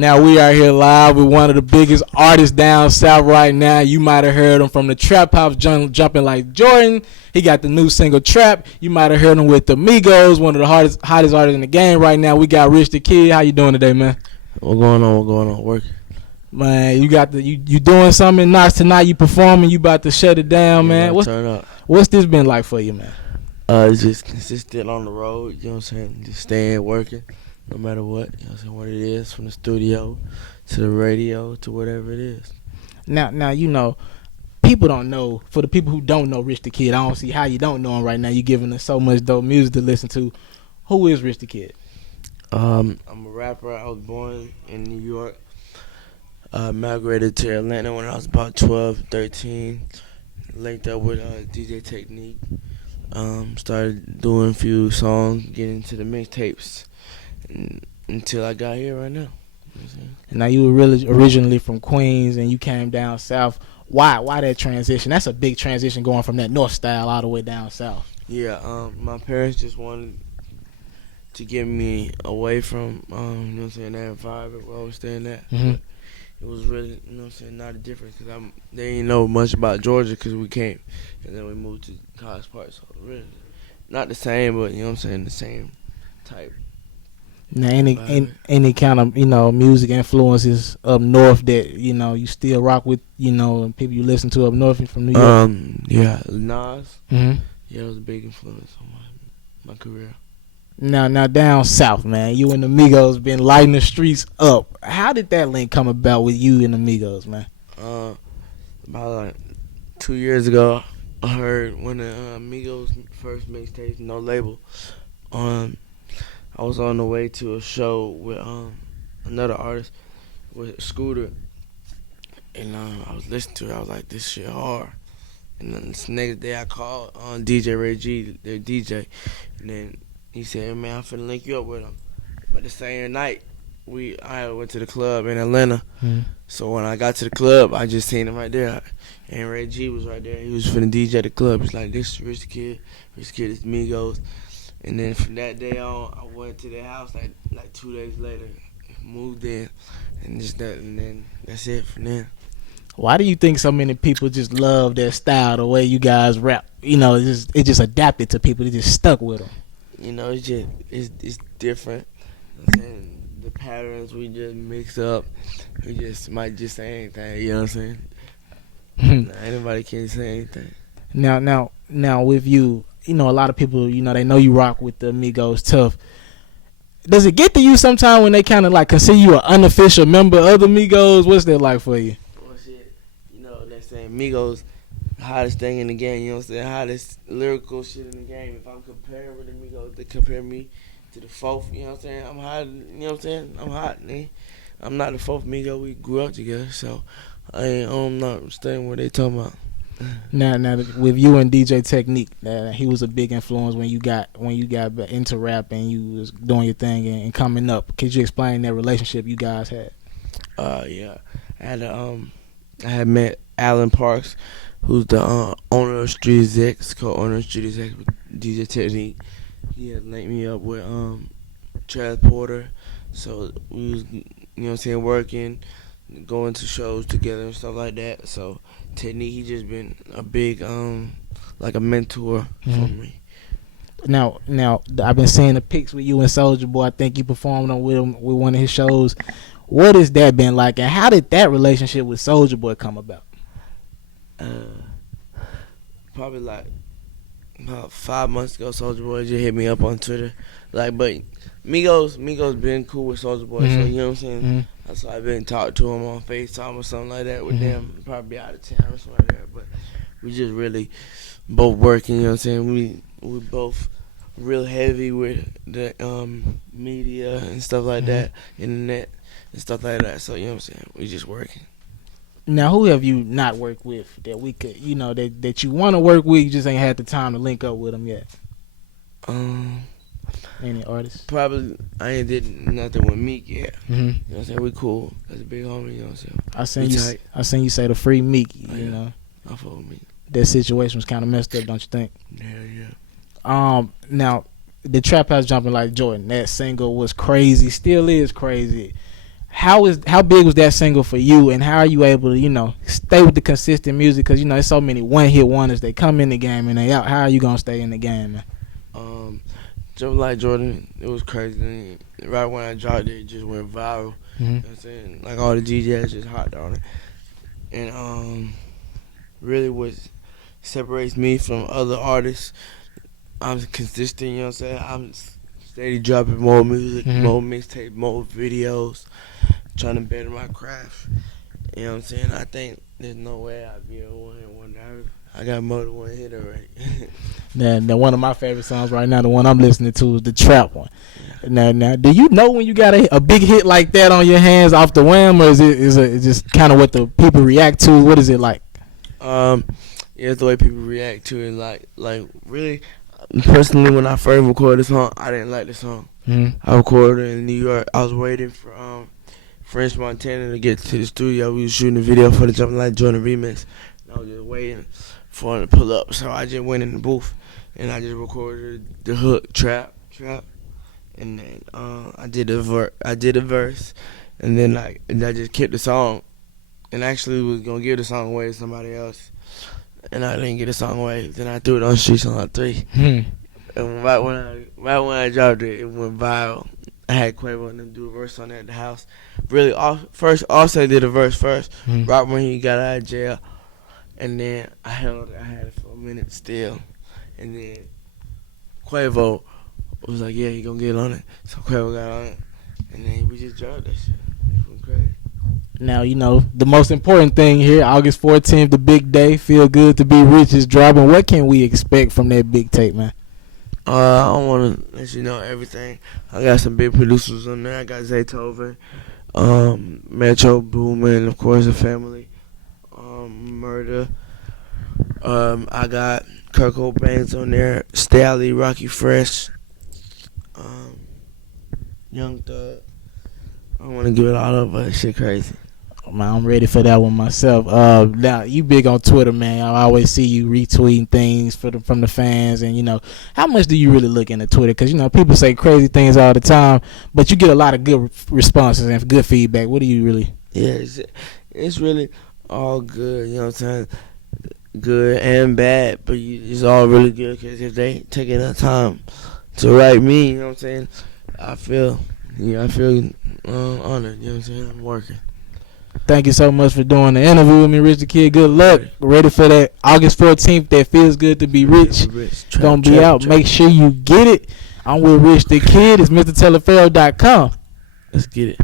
Now we are here live with one of the biggest artists down south right now. You might have heard him from the Trap House jumping like Jordan. He got the new single Trap. You might have heard him with the Migos, one of the hottest artists in the game right now. We got Rich the Kid. How you doing today, man? What going on? Working. Man, you got you doing something in Knox tonight. You performing. You about to shut it down, man. Turn up. What's this been like for you, man? It's just consistent on the road. You know what I'm saying? Just staying working. No matter what, you know what I'm saying, what it is, from the studio to the radio to whatever it is. Now you know, people don't know. For the people who don't know Rich the Kid, I don't see how you don't know him right now. You giving us so much dope music to listen to. Who is Rich the Kid? I'm a rapper. I was born in New York. Migrated to Atlanta when I was about 12, 13. Linked up with DJ Technique. Started doing a few songs, getting into the mixtapes. Until I got here right now. You know and now you were really originally from Queens and you came down south. Why that transition? That's a big transition, going from that north style all the way down south. Yeah, my parents just wanted to get me away from you know what I'm saying, that vibe where I was staying at. Mm-hmm. But it was really, you know what I'm saying, not a difference because they didn't know much about Georgia because we came and then we moved to College Park. So really not the same, but you know what I'm saying, the same type. Now, any kind of, you know, music influences up north that, you know, you still rock with, you know, and people you listen to up north from New York? Yeah, Nas. Mm-hmm. Yeah, it was a big influence on my career. Now down south, man, you and the Migos been lighting the streets up. How did that link come about with you and the Migos, man? About like 2 years ago, I heard one of Migos' first mixtape, No Label. I was on the way to a show with another artist, with Scooter, and I was listening to it. I was like, this shit hard. And then this next day I called DJ Ray G, their DJ, and then he said, hey, man, I'm finna link you up with him. But the same night, I went to the club in Atlanta. Mm-hmm. So when I got to the club, I just seen him right there. And Ray G was right there. He was finna DJ the club. He's like, this is Rich the Kid. Rich the Kid is Migos. And then from that day on, I went to their house like 2 days later, moved in, and then that's it from there. Why do you think so many people just love their style, the way you guys rap? You know, it just adapted to people. It just stuck with them. You know, it's different. You know what I'm saying? The patterns we just mix up. We just might just say anything. You know what I'm saying? Anybody can say anything. Now with you. You know, a lot of people, you know, they know you rock with the Migos tough. Does it get to you sometime when they kind of like consider you an unofficial member of the Migos? What's that like for you? Well, shit, you know, they're saying Migos, the hottest thing in the game, you know what I'm saying, hottest lyrical shit in the game. If I'm comparing with the Migos, they compare me to the fourth, you know what I'm saying? I'm hot, you know what I'm saying? I'm hot, man. I'm not the fourth Migo, we grew up together, so I'm not understanding what they talking about. Now, with you and DJ Technique, he was a big influence when you got into rap and you was doing your thing and coming up. Could you explain that relationship you guys had? Yeah, I had met Alan Parks, who's the owner of Street Execs, co-owner of Street Execs with DJ Technique. He had linked me up with Chad Porter, so we was, you know what I'm saying, working, going to shows together and stuff like that. So Technique, he just been a big like a mentor for me. Now I've been seeing the pics with you and Soulja Boy. I think you performed with him with one of his shows. What has that been like, and how did that relationship with Soulja Boy come about? Probably like about 5 months ago, Soulja Boy just hit me up on Twitter. Like, but Migos been cool with Soulja Boy, so you know what I'm saying. Mm-hmm. That's why I've been talking to him on FaceTime or something like that with them. Probably out of town or something like that. But we just really both working, you know what I'm saying? We both real heavy with the media and stuff like that, internet and stuff like that. So, you know what I'm saying? We just working. Now, who have you not worked with that we could, you know, that you want to work with, you just ain't had the time to link up with them yet? Any artists? Probably I ain't did nothing with Meek yet. Mm-hmm. You know what I'm saying? We cool. That's a big homie, you know what I'm saying? I seen you say the free Meek, you know. I fuck with Meek. That situation was kind of messed up, don't you think? Yeah. Now, the Trap House Jumping Like Jordan, that single was crazy, still is crazy. how big was that single for you, and how are you able to stay with the consistent music? Because there's so many one hit wonders. They come in the game and they out. How are you gonna stay in the game, man? Jumping Like Jordan, it was crazy. Right when I dropped it, it just went viral. Mm-hmm. You know what I'm saying? Like all the DJs just hopped on it. And really what separates me from other artists, I'm consistent, you know what I'm saying? I'm steady dropping more music, more mixtape, more videos, trying to better my craft. You know what I'm saying? I think there's no way I'd be a one-hit wonder. I got more than one hit already. Now, one of my favorite songs right now, the one I'm listening to, is the Trap one. Yeah. Now, do you know when you got a big hit like that on your hands off the whim, or is it just kind of what the people react to? What is it like? Yeah, it's the way people react to it. Like really, personally, when I first recorded the song, I didn't like the song. Mm-hmm. I recorded it in New York. I was waiting for French Montana to get to the studio. We was shooting a video for the Jumping Like Jordan remix. And I was just waiting for him to pull up. So I just went in the booth and I just recorded the hook, trap, and then I did a verse, and then I just kept the song, and actually was gonna give the song away to somebody else, and I didn't get the song away. Then I threw it on Streets on 3, and right when I dropped it, it went viral. I had Quavo and them do a verse on it at the house. Really, Offset did a verse first, right when he got out of jail. And then I had it for a minute still. And then Quavo was like, yeah, he gonna get on it. So Quavo got on it. And then we just dropped that shit. It went crazy. Now, the most important thing here, August 14th, the big day, Feel Good to Be Rich is dropping. What can we expect from that big tape, man? I want to let you know everything. I got some big producers on there. I got Zaytoven, Metro Boomin, of course, the family. Murder. I got Kurt Cobain's on there, Stally, Rocky Fresh, Young Thug. I don't want to give it all up, but shit crazy. Man, I'm ready for that one myself. Now, you big on Twitter, man. I always see you retweeting things from the fans, and how much do you really look into Twitter? Because people say crazy things all the time, but you get a lot of good responses and good feedback. What do you really? Yeah, it's really all good, you know what I'm saying? Good and bad, but it's all really good because if they taking the time to write me, you know what I'm saying? I feel honored, you know what I'm saying? I'm working. Thank you so much for doing the interview with me, Rich the Kid. Good luck. Ready for that August 14th. That Feels Good to Be Rich. Gonna be out. Make sure you get it. I'm with Rich the Kid. It's MrTaliaferro.com. Let's get it.